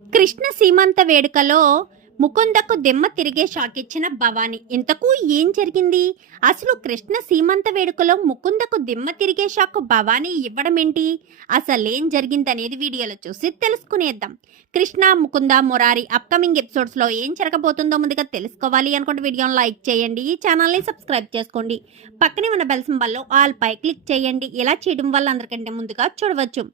కృష్ణ సీమంత వేడుకలో ముకుందకు దిమ్మ తిరిగే షాక్ ఇచ్చిన భవాని ఇంతకు ఏం జరిగింది? అసలు కృష్ణ సీమంత వేడుకలో ముకుందకు దిమ్మ తిరిగే షాక్ భవాని ఇవ్వడం ఏంటి అసలేం జరిగిందనేది వీడియోలో చూసి తెలుసుకునేద్దాం. కృష్ణ ముకుంద మురారి అప్కమింగ్ ఎపిసోడ్స్లో ఏం జరగబోతుందో ముందుగా తెలుసుకోవాలి అనుకుంటే వీడియోని లైక్ చేయండి ఈ ఛానల్ని సబ్స్క్రైబ్ చేసుకోండి. పక్కనే ఉన్న బెల్ సింబల్లో ఆల్ పై క్లిక్ చేయండి. ఇలా చేయడం వల్ల అందరికంటే ముందుగా చూడవచ్చు.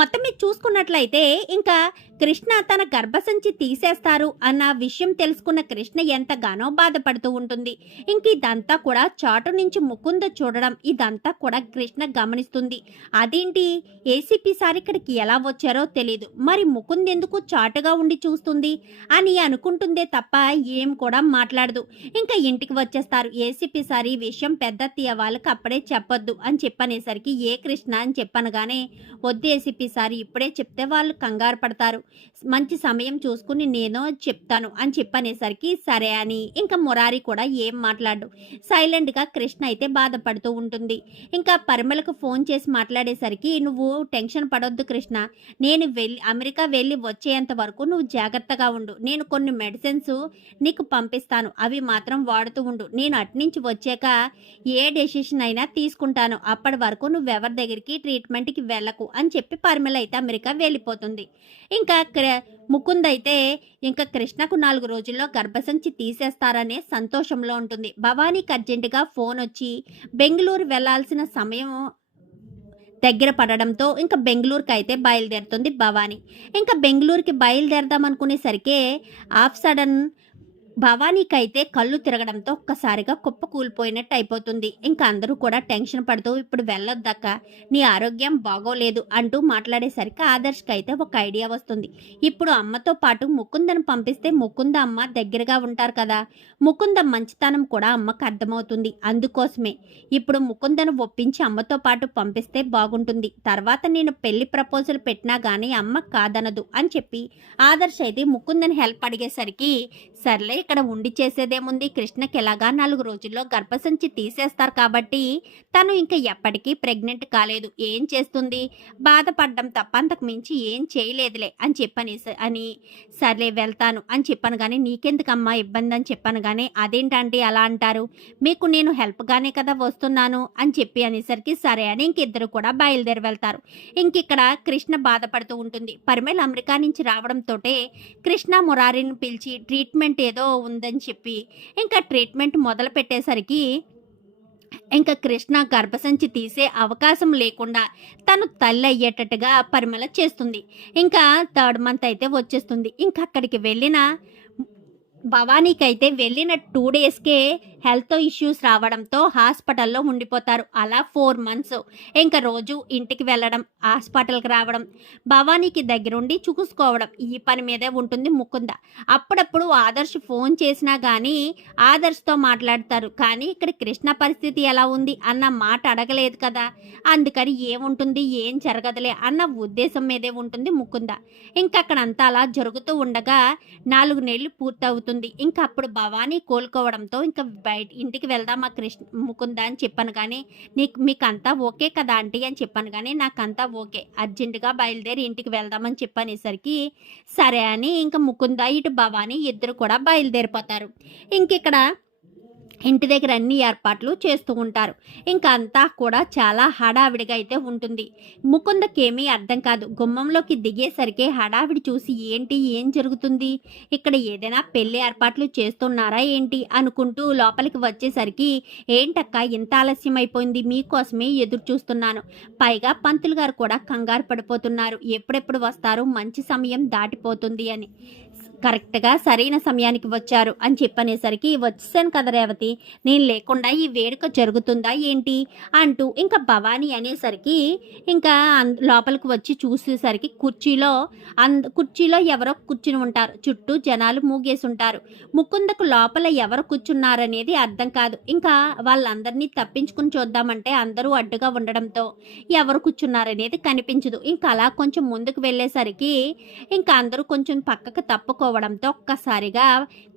మొత్తం మీరు చూసుకున్నట్లయితే ఇంకా కృష్ణ తన గర్భసంచి తీసేస్తారు అన్న విషయం తెలుసుకున్న కృష్ణ ఎంతగానో బాధపడుతూ ఉంటుంది. ఇంక ఇదంతా కూడా చాటు నుంచి ముకుంద చూడడం ఇదంతా కూడా కృష్ణ గమనిస్తుంది. అదేంటి? ఏసీపీ సార్ ఇక్కడికి ఎలా వచ్చారో తెలియదు మరి ముకుంద్ ఎందుకు చాటుగా ఉండి చూస్తుంది? అని అనుకుంటుందే తప్ప ఏం కూడా మాట్లాడదు. ఇంకా ఇంటికి వచ్చేస్తారు. ఏసీపీ సార్ ఈ విషయం పెద్ద తీయ వాళ్ళకి అప్పుడే చెప్పొద్దు అని చెప్పనేసరికి ఏ కృష్ణ అని చెప్పనగానే వద్దు ఏసీపీ సార్ ఇప్పుడే చెప్తే వాళ్ళు కంగారు పడతారు. మంచి సమయం చూసుకుని నేను చెప్తాను. అని చెప్పనేసరికి సరే అని. ఇంకా మురారి కూడా ఏం మాట్లాడు సైలెంట్గా కృష్ణ అయితే బాధపడుతూ ఉంటుంది. ఇంకా పరిమళకు ఫోన్ చేసి మాట్లాడేసరికి నువ్వు టెన్షన్ పడొద్దు కృష్ణ. నేను వెళ్ళి అమెరికా వెళ్ళి వచ్చేంత వరకు నువ్వు జాగ్రత్తగా ఉండు. నేను కొన్ని మెడిసిన్స్ నీకు పంపిస్తాను. అవి మాత్రం వాడుతూ ఉండు. నేను అట్నుంచి వచ్చాక ఏ డెసిషన్ అయినా తీసుకుంటాను. అప్పటి వరకు నువ్వు ఎవరి దగ్గరికి ట్రీట్మెంట్కి వెళ్ళకు అని చెప్పి పరిమళ అయితే అమెరికా వెళ్ళిపోతుంది. ఇంకా క్ర- ముకుంద్ అయితే ఇంకా కృష్ణకు నాలుగు రోజుల్లో గర్భసంచి తీసేస్తారనే సంతోషంలో ఉంటుంది. భవానీకి అర్జెంటుగా ఫోన్ వచ్చి బెంగళూరు వెళ్ళాల్సిన సమయం దగ్గర పడడంతో ఇంకా బెంగళూరుకి అయితే బయలుదేరుతుంది భవానీ. ఇంకా బెంగళూరుకి బయలుదేరదాం అనుకునేసరికి ఆఫ్ సడన్ భవానీకి అయితే కళ్ళు తిరగడంతో ఒక్కసారిగా కుప్ప కూలిపోయినట్టు అయిపోతుంది. ఇంకా అందరూ కూడా టెన్షన్ పడుతూ ఇప్పుడు వెళ్ళొద్దాక నీ ఆరోగ్యం బాగోలేదు అంటూ మాట్లాడేసరికి ఆదర్శ్కి అయితే ఒక ఐడియా వస్తుంది. ఇప్పుడు అమ్మతో పాటు ముకుందను పంపిస్తే ముకుంద అమ్మ దగ్గరగా ఉంటారు కదా ముకుంద మంచితనం కూడా అమ్మకు అర్థమవుతుంది. అందుకోసమే ఇప్పుడు ముకుందను ఒప్పించి అమ్మతో పాటు పంపిస్తే బాగుంటుంది. తర్వాత నేను పెళ్ళి ప్రపోజల్ పెట్టినా గానీ అమ్మ కాదనదు అని చెప్పి ఆదర్శ్ అయితే ముకుందని హెల్ప్ అడిగేసరికి సర్లే ఇక్కడ ఉండి చేసేదేముంది? కృష్ణకి ఎలాగా నాలుగు రోజుల్లో గర్భసంచి తీసేస్తారు కాబట్టి తను ఇంకా ఎప్పటికీ ప్రెగ్నెంట్ కాలేదు. ఏం చేస్తుంది? బాధపడ్డం తప్ప అంతకు మించి ఏం చేయలేదులే అని చెప్పని అని సర్లే వెళ్తాను అని చెప్పాను కానీ నీకెందుకమ్మా ఇబ్బంది అని చెప్పాను కానీ అదేంటంటే అలా అంటారు? మీకు నేను హెల్ప్గానే కదా వస్తున్నాను అని చెప్పి అనేసరికి సరే అని ఇంకిద్దరు కూడా బయలుదేరి వెళ్తారు. ఇంకిక్కడ కృష్ణ బాధపడుతూ ఉంటుంది. పరిమళ అమెరికా నుంచి రావడంతో కృష్ణ మురారిని పిలిచి ట్రీట్మెంట్ ఏదో ఉందని చెప్పి ఇంకా ట్రీట్మెంట్ మొదలు పెట్టేసరికి ఇంకా కృష్ణ గర్భసంచి తీసే అవకాశం లేకుండా తను తల్లి అయ్యేటట్టుగా పరిమళ చేస్తుంది. ఇంకా థర్డ్ మంత్ అయితే వచ్చేస్తుంది. ఇంకా అక్కడికి వెళ్ళిన భవానీకైతే వెళ్ళిన టూ డేస్కే హెల్త్ ఇష్యూస్ రావడంతో హాస్పిటల్లో ఉండిపోతారు. అలా ఫోర్ మంత్స్ ఇంకా రోజు ఇంటికి వెళ్ళడం హాస్పిటల్కి రావడం భవానీకి దగ్గరుండి చూసుకోవడం ఈ పని మీదే ఉంటుంది ముకుంద. అప్పుడప్పుడు ఆదర్శ్ ఫోన్ చేసినా కానీ ఆదర్శ్తో మాట్లాడతారు. కానీ ఇక్కడ కృష్ణ పరిస్థితి ఎలా ఉంది అన్న మాట అడగలేదు కదా. అందుకని ఏముంటుంది ఏం జరగదులే అన్న ఉద్దేశం మీదే ఉంటుంది ముకుంద. ఇంకా అక్కడంతా అలా జరుగుతూ ఉండగా నాలుగు నెలలు పూర్తవుతుంది. ఇంకా అప్పుడు భవానీ కోలుకోవడంతో ఇంకా బయట ఇంటికి వెళ్దామా కృష్ణ ముకుంద అని చెప్పాను. కానీ నీకు మీకు అంతా ఓకే కదా ఆంటీ అని చెప్పాను. కానీ నాకంతా ఓకే. అర్జెంటుగా బయలుదేరి ఇంటికి వెళ్దామని చెప్పనేసరికి సరే అని ఇంకా ముకుంద ఇటు భవానీ ఇద్దరు కూడా బయలుదేరిపోతారు. ఇంక ఇక్కడ ఇంటి దగ్గర అన్ని ఏర్పాట్లు చేస్తూ ఉంటారు. ఇంకా అంతా కూడా చాలా హడావిడిగా అయితే ఉంటుంది. ముకుందకేమీ అర్థం కాదు. గుమ్మంలోకి దిగేసరికి హడావిడి చూసి ఏంటి ఏం జరుగుతుంది? ఇక్కడ ఏదైనా పెళ్ళి ఏర్పాట్లు చేస్తున్నారా ఏంటి? అనుకుంటూ లోపలికి వచ్చేసరికి ఏంటక్క ఇంత ఆలస్యం అయిపోయింది? మీకోసమే ఎదురు చూస్తున్నాను. పైగా పంతులు గారు కూడా కంగారు పడిపోతున్నారు. ఎప్పుడెప్పుడు వస్తారు? మంచి సమయం దాటిపోతుంది అని. కరెక్ట్గా సరైన సమయానికి వచ్చారు అని చెప్పనేసరికి వచ్చేసాను కదా రేవతి నేను లేకుండా ఈ వేడుక జరుగుతుందా ఏంటి అంటూ ఇంకా భవానీ అనేసరికి ఇంకా లోపలికి వచ్చి చూసేసరికి కుర్చీలో అంద కుర్చీలో ఎవరో కూర్చుని ఉంటారు. చుట్టూ జనాలు మూగేసి ఉంటారు ముకుందకు లోపల ఎవరు కూర్చున్నారనేది అర్థం కాదు. ఇంకా వాళ్ళందరినీ తప్పించుకుని చూద్దామంటే అందరూ అడ్డుగా ఉండడంతో ఎవరు కూర్చున్నారనేది కనిపించదు. ఇంకా అలా కొంచెం ముందుకు వెళ్ళేసరికి ఇంకా అందరూ కొంచెం పక్కకు తప్పుకోవడంతో ఒక్కసారిగా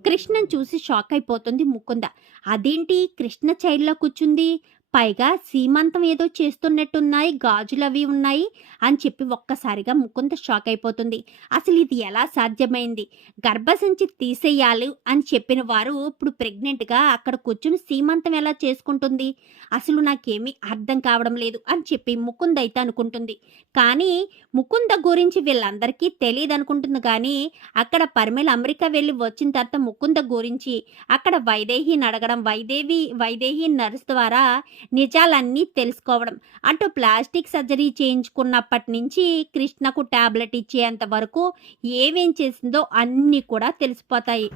కృష్ణను చూసి షాక్ అయిపోతుంది ముకుంద. అదేంటి? కృష్ణ చైర్లో కూర్చుంది? పైగా సీమంతం ఏదో చేస్తున్నట్టున్నాయి గాజులు అవి ఉన్నాయి అని చెప్పి ఒక్కసారిగా ముకుంద షాక్ అయిపోతుంది. అసలు ఇది ఎలా సాధ్యమైంది? గర్భసంచి తీసేయాలి అని చెప్పిన వారు ఇప్పుడు ప్రెగ్నెంట్గా అక్కడ కూర్చుని సీమంతం ఎలా చేసుకుంటుంది? అసలు నాకేమీ అర్థం కావడం లేదు అని చెప్పి ముకుంద అయితే అనుకుంటుంది. కానీ ముకుంద గురించి వీళ్ళందరికీ తెలియదు అనుకుంటుంది కానీ అక్కడ పరిమళ అమెరికా వెళ్ళి వచ్చిన తర్వాత ముకుంద గురించి అక్కడ వైదేహిని అడగడం వైదేవి వైదేహి నర్స్ ద్వారా నిజాలన్నీ తెలుసుకోవడం. అంటూ ప్లాస్టిక్ సర్జరీ చేయించుకున్నప్పటి నుంచి కృష్ణకు టాబ్లెట్ ఇచ్చేంత వరకు ఏమేం చేసిందో అన్నీ కూడా తెలిసిపోతాయి.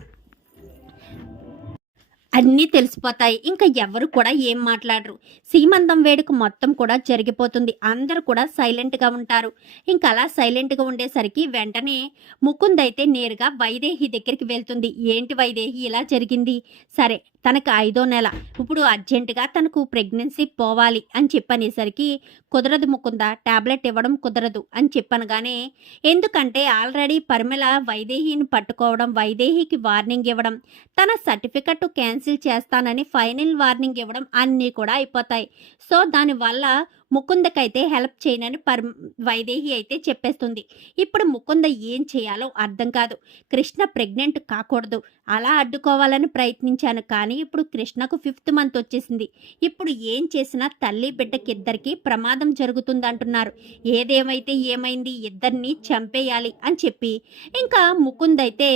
అన్నీ తెలిసిపోతాయి. ఇంకా ఎవరు కూడా ఏం మాట్లాడరు. సీమంతం వేడుక మొత్తం కూడా జరిగిపోతుంది. అందరు కూడా సైలెంట్గా ఉంటారు. ఇంకా అలా సైలెంట్గా ఉండేసరికి వెంటనే ముకుంద్ అయితే నేరుగా వైదేహి దగ్గరికి వెళ్తుంది. ఏంటి వైదేహి ఇలా జరిగింది? సరే తనకు ఐదో నెల. ఇప్పుడు అర్జెంటుగా తనకు ప్రెగ్నెన్సీ పోవాలి అని చెప్పనేసరికి కుదరదు ముకుంద టాబ్లెట్ ఇవ్వడం కుదరదు అని చెప్పనగానే ఎందుకంటే ఆల్రెడీ పరిమళ వైదేహిని పట్టుకోవడం వైదేహికి వార్నింగ్ ఇవ్వడం తన సర్టిఫికెట్ క్యాన్సిల్ చేస్తానని ఫైనల్ వార్నింగ్ ఇవ్వడం అన్నీ కూడా అయిపోతాయి. సో దానివల్ల ముకుందకైతే హెల్ప్ చేయనని పర్ వైదేహి అయితే చెప్పేస్తుంది. ఇప్పుడు ముకుంద ఏం చేయాలో అర్థం కాదు. కృష్ణ ప్రెగ్నెంట్ కాకూడదు. అలా అడ్డుకోవాలని ప్రయత్నించాను కానీ ఇప్పుడు కృష్ణకు ఫిఫ్త్ మంత్ వచ్చేసింది. ఇప్పుడు ఏం చేసినా తల్లి బిడ్డకిద్దరికి ప్రమాదం జరుగుతుంది అంటున్నారు ఏదేమైతే ఏమైంది ఇద్దరిని చంపేయాలి అని చెప్పి. ఇంకా ముకుందైతే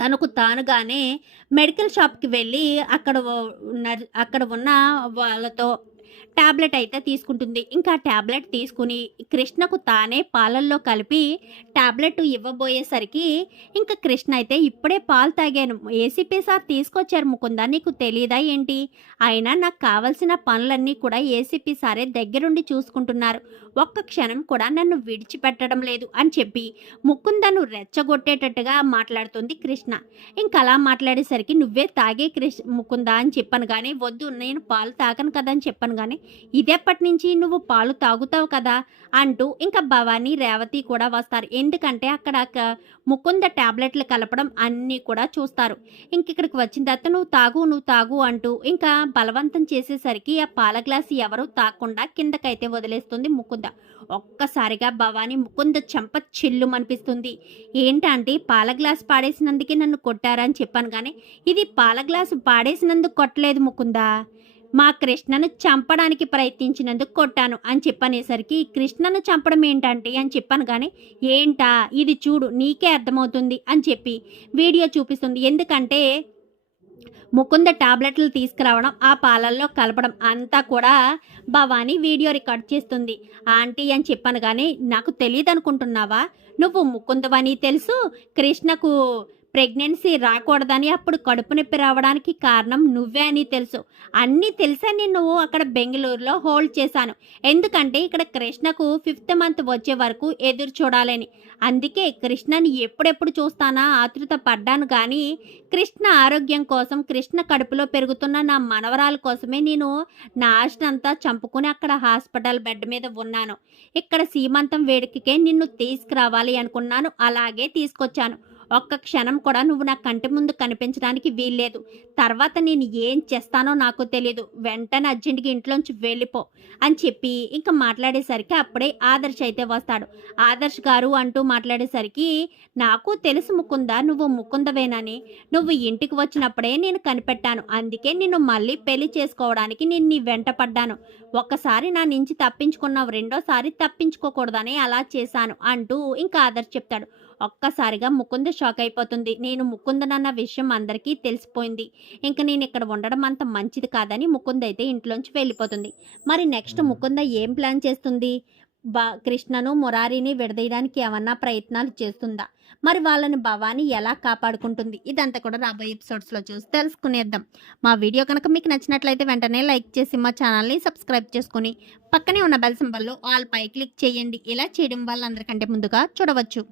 తనకు తానుగానే మెడికల్ షాప్కి వెళ్ళి అక్కడ ఉన్న అక్కడ ఉన్న వాళ్ళతో ట్యాబ్లెట్ అయితే తీసుకుంటుంది. ఇంకా టాబ్లెట్ తీసుకుని కృష్ణకు తానే పాలల్లో కలిపి టాబ్లెట్ ఇవ్వబోయేసరికి ఇంకా కృష్ణ అయితే ఇప్పుడే పాలు తాగాను. ఏసీపీ సార్ తీసుకొచ్చారు ముకుందా నీకు తెలియదా ఏంటి? అయినా నాకు కావలసిన పనులన్నీ కూడా ఏసీపీ సారే దగ్గరుండి చూసుకుంటున్నారు. ఒక్క క్షణం కూడా నన్ను విడిచిపెట్టడం లేదు అని చెప్పి ముకుందను రెచ్చగొట్టేటట్టుగా మాట్లాడుతుంది కృష్ణ. ఇంకా అలా మాట్లాడేసరికి నువ్వే తాగే కృష్ణ ముకుందా అని చెప్పాను కానీ వద్దు నేను పాలు తాగను కదా అని చెప్పాను అనగానే ఇదెప్పటి నుంచి నువ్వు పాలు తాగుతావు కదా అంటూ ఇంకా భవానీ రేవతి కూడా వస్తారు. ఎందుకంటే అక్కడ ముకుంద టాబ్లెట్లు కలపడం అన్నీ కూడా చూస్తారు. ఇంక ఇక్కడికి వచ్చిన తర్వాత నువ్వు తాగు నువ్వు తాగు అంటూ ఇంకా బలవంతం చేసేసరికి ఆ పాల గ్లాస్ ఎవరు తాకుండా కిందకైతే వదిలేస్తుంది ముకుంద. ఒక్కసారిగా భవానీ ముకుంద చెంప చిల్లుమనిపిస్తుంది. ఏంటంటే పాల గ్లాస్ పాడేసినందుకే నన్ను కొట్టారని చెప్పాను కానీ ఇది పాల గ్లాసు పాడేసినందుకు కొట్టలేదు ముకుందా. మా కృష్ణను చంపడానికి ప్రయత్నించినందుకు కొట్టాను అని చెప్పనేసరికి కృష్ణను చంపడం ఏంటంటే అని చెప్పాను కానీ ఏంటా? ఇది చూడు నీకే అర్థమవుతుంది అని చెప్పి వీడియో చూపిస్తుంది. ఎందుకంటే ముకుంద టాబ్లెట్లు తీసుకురావడం ఆ పాలల్లో కలపడం అంతా కూడా భవానీ వీడియో రికార్డ్ చేస్తుంది. ఆంటీ అని చెప్పాను కానీ నాకు తెలియదు అనుకుంటున్నావా నువ్వు ముకుందవని తెలుసు కృష్ణకు ప్రెగ్నెన్సీ రాకూడదని అప్పుడు కడుపు నొప్పి రావడానికి కారణం నువ్వే అని తెలుసు. అన్నీ తెలిసే నిన్ను అక్కడ బెంగళూరులో హోల్డ్ చేశాను. ఎందుకంటే ఇక్కడ కృష్ణకు ఫిఫ్త్ మంత్ వచ్చే వరకు ఎదురు చూడాలని. అందుకే కృష్ణని ఎప్పుడెప్పుడు చూస్తానా? ఆతృత పడ్డాను కానీ కృష్ణ ఆరోగ్యం కోసం కృష్ణ కడుపులో పెరుగుతున్న నా మనవరాల కోసమే నేను నా ఆశనంతా చంపుకుని అక్కడ హాస్పిటల్ బెడ్ మీద ఉన్నాను. ఇక్కడ సీమంతం వేడుకకే నిన్ను తీసుకురావాలి అనుకున్నాను. అలాగే తీసుకొచ్చాను. ఒక్క క్షణం కూడా నువ్వు నా కంటి ముందు కనిపించడానికి వీల్లేదు. తర్వాత నేను ఏం చేస్తానో నాకు తెలియదు వెంటనే అర్జెంటుగా ఇంట్లోంచి వెళ్ళిపో అని చెప్పి ఇంకా మాట్లాడేసరికి అప్పుడే ఆదర్శ్ అయితే వస్తాడు. ఆదర్శ్ గారు అంటూ మాట్లాడేసరికి నాకు తెలుసు ముకుంద నువ్వు ముకుందవేనని. నువ్వు ఇంటికి వచ్చినప్పుడే నేను కనిపెట్టాను. అందుకే నిన్ను మళ్ళీ పెళ్ళి చేసుకోవడానికి నేను నీ వెంట పడ్డాను. ఒక్కసారి నా నుంచి తప్పించుకున్నావు రెండోసారి తప్పించుకోకూడదని అలా చేశాను అంటూ ఇంకా ఆదర్శ్ చెప్తాడు. ఒక్కసారిగా ముకుంద షాక్ అయిపోతుంది. నేను ముకుందనన్న విషయం అందరికీ తెలిసిపోయింది. ఇంకా నేను ఇక్కడ ఉండడం అంత మంచిది కాదని ముకుంద అయితే ఇంట్లోంచి వెళ్ళిపోతుంది. మరి నెక్స్ట్ ముకుంద ఏం ప్లాన్ చేస్తుంది? బా కృష్ణను మురారిని విడదీయడానికి ఏమన్నా ప్రయత్నాలు చేస్తుందా? మరి వాళ్ళని భవాని ఎలా కాపాడుకుంటుంది? ఇదంతా కూడా రాబోయే ఎపిసోడ్స్లో చూసి తెలుసుకునేద్దాం. మా వీడియో కనుక మీకు నచ్చినట్లయితే వెంటనే లైక్ చేసి మా ఛానల్ని సబ్స్క్రైబ్ చేసుకుని పక్కనే ఉన్న బెల్ సింబల్లో ఆల్ పై క్లిక్ చేయండి. ఇలా చేయడం వల్ల అందరికంటే ముందుగా చూడవచ్చు.